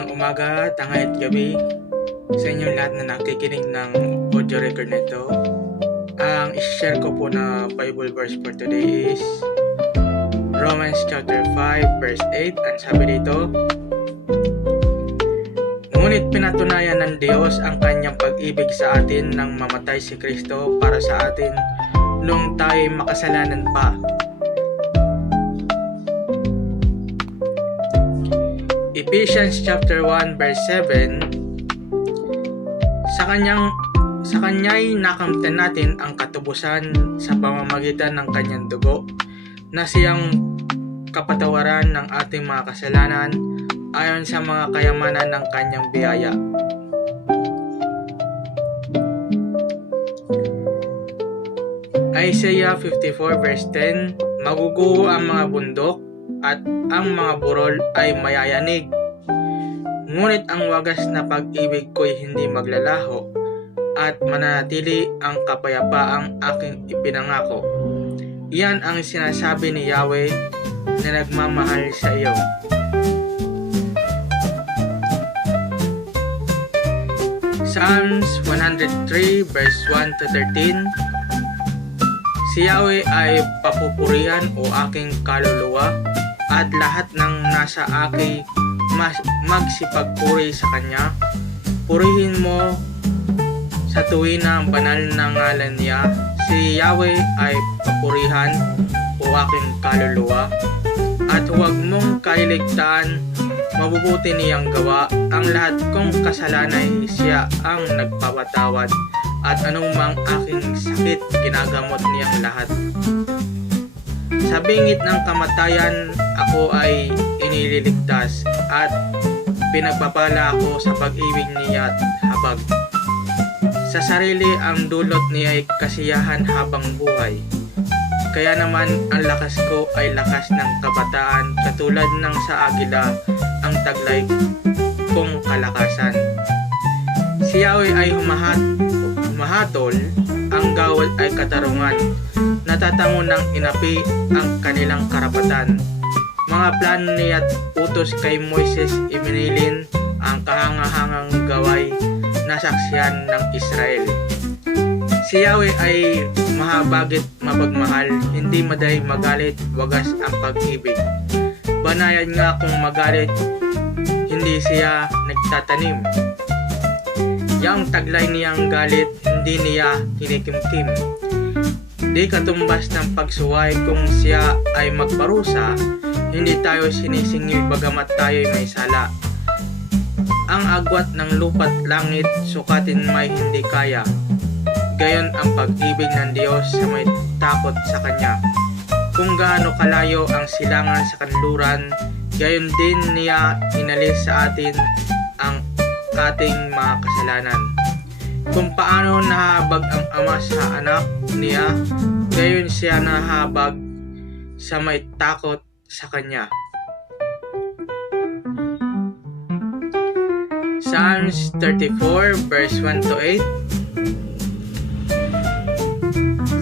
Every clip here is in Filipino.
Magandang umaga, tanghali at gabi sa inyong lahat na nakikinig ng audio record na ito. Ang i-share ko po na Bible verse for today is Romans chapter 5 verse 8. Ang sabi dito, ngunit pinatunayan ng Diyos ang kanyang pag-ibig sa atin nang mamatay si Kristo para sa atin nung tayo makasalanan pa. Ephesians chapter 1 verse 7, sa kanya'y nakamtan natin ang katubusan sa pamamagitan ng kanyang dugo, na siyang kapatawaran ng ating mga kasalanan ayon sa mga kayamanan ng kanyang biyaya. Isaiah 54 verse 10, maguguho ang mga bundok at ang mga burol ay mayayanig. Ngunit ang wagas na pag-ibig ko'y hindi maglalaho at mananatili ang kapayapaang aking ipinangako. Iyan ang sinasabi ni Yahweh na nagmamahal sa iyo. Psalms 103 verse 1 to 13, si Yahweh ay papupurihan o aking kaluluwa, at lahat ng nasa akin magsipagpuri sa Kanya. Purihin mo sa tuwin na banal na ngalan niya. Si Yahweh ay papurihan o aking kaluluwa, at huwag mong kailigtaan, mabubuti niyang gawa. Ang lahat kong kasalanay siya ang nagpapatawad, at anumang aking sakit ginagamot niyang lahat. Sa bingit ng kamatayan ako ay inililigtas, at pinagpapala ako sa pag-ibig niya at habag. Sa sarili ang dulot niya ay kasiyahan habang buhay. Kaya naman ang lakas ko ay lakas ng kabataan, katulad ng sa agila ang taglay kong kalakasan. Si Yahweh ay humahatol, ang gawal ay katarungan. Natatango ng inapi ang kanilang karapatan. Mga plan niya at utos kay Moises iminilin ang kahangahangang gaway na saksihan ng Israel. Si Yahweh ay mahabagit mapagmahal, hindi maday magalit, wagas ang pag-ibig. Banayan nga kung magalit, hindi siya nagtatanim. Yang taglay niyang galit, hindi niya kinikimkim. Di katumbas ng pagsuway kung siya ay magparusa, hindi tayo sinisingil bagamat tayo'y may sala. Ang agwat ng lupa't langit, sukatin may hindi kaya. Gayon ang pag-ibig ng Diyos sa may takot sa Kanya. Kung gaano kalayo ang silangan sa kanluran, gayon din niya inalis sa atin ang ating mga kasalanan. Kung paano nahabag ang ama sa anak niya, gayon siya nahabag sa may takot sa Kanya. Psalms 34 verse 1 to 8,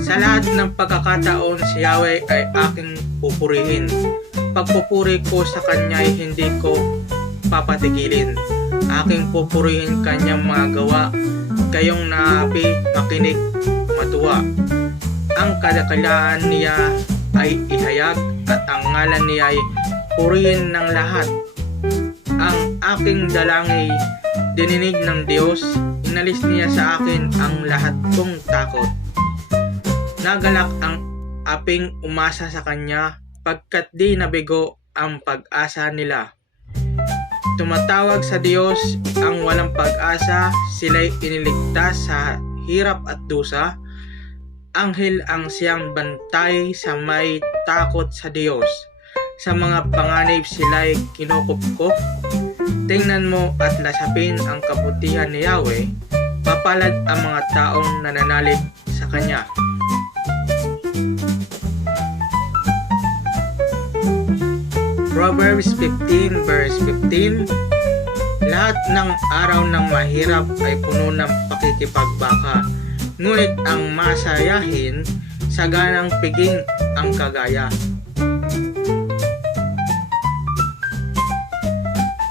sa lahat ng pagkakataon si Yahweh ay aking pupurihin. Pagpupuri ko sa Kanya ay hindi ko papatigilin. Aking pupurihin Kanyang mga gawa, kayong naapi, makinig, matuwa. Ang kadakalaan niya ay ihayag, at ang ngalan niya ay purihin ng lahat. Ang aking dalangin dininig ng Diyos, inalis niya sa akin ang lahat kong takot. Nagalak ang aping umasa sa Kanya, pagkat di nabigo ang pag-asa nila. Tumatawag sa Diyos ang walang pag-asa, sila'y iniligtas sa hirap at dusa. Anghel ang siyang bantay sa may takot sa Diyos. Sa mga panganib sila'y kinukupkup. Tingnan mo at lasapin ang kabutihan ni Yahweh. Mapalad ang mga taong nananalig sa Kanya. Proverbs 15 verse 15, lahat ng araw ng mahirap ay puno ng pakikipagbaka, ngunit ang masayahin sa ganang piging ang kagaya.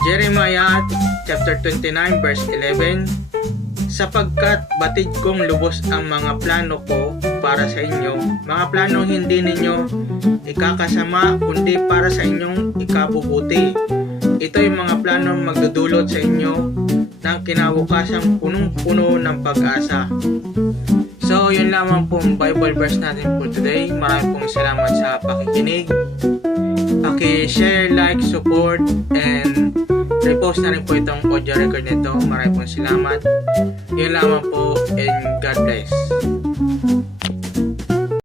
Jeremiah chapter 29 verse 11, sapagkat batid kong lubos ang mga plano ko para sa inyo, mga plano hindi ninyo ikakasama kundi para sa inyong ikabubuti. Ito yung mga plano magdudulot sa inyo ng kinabukasang punong-puno ng pag-asa. So, yun lamang pong Bible verse natin for today. Maraming pong salamat sa pakikinig. Paki-share, like, support, and repost na rin po itong audio record nito. Maraming pong salamat. Yun lamang po, and God bless.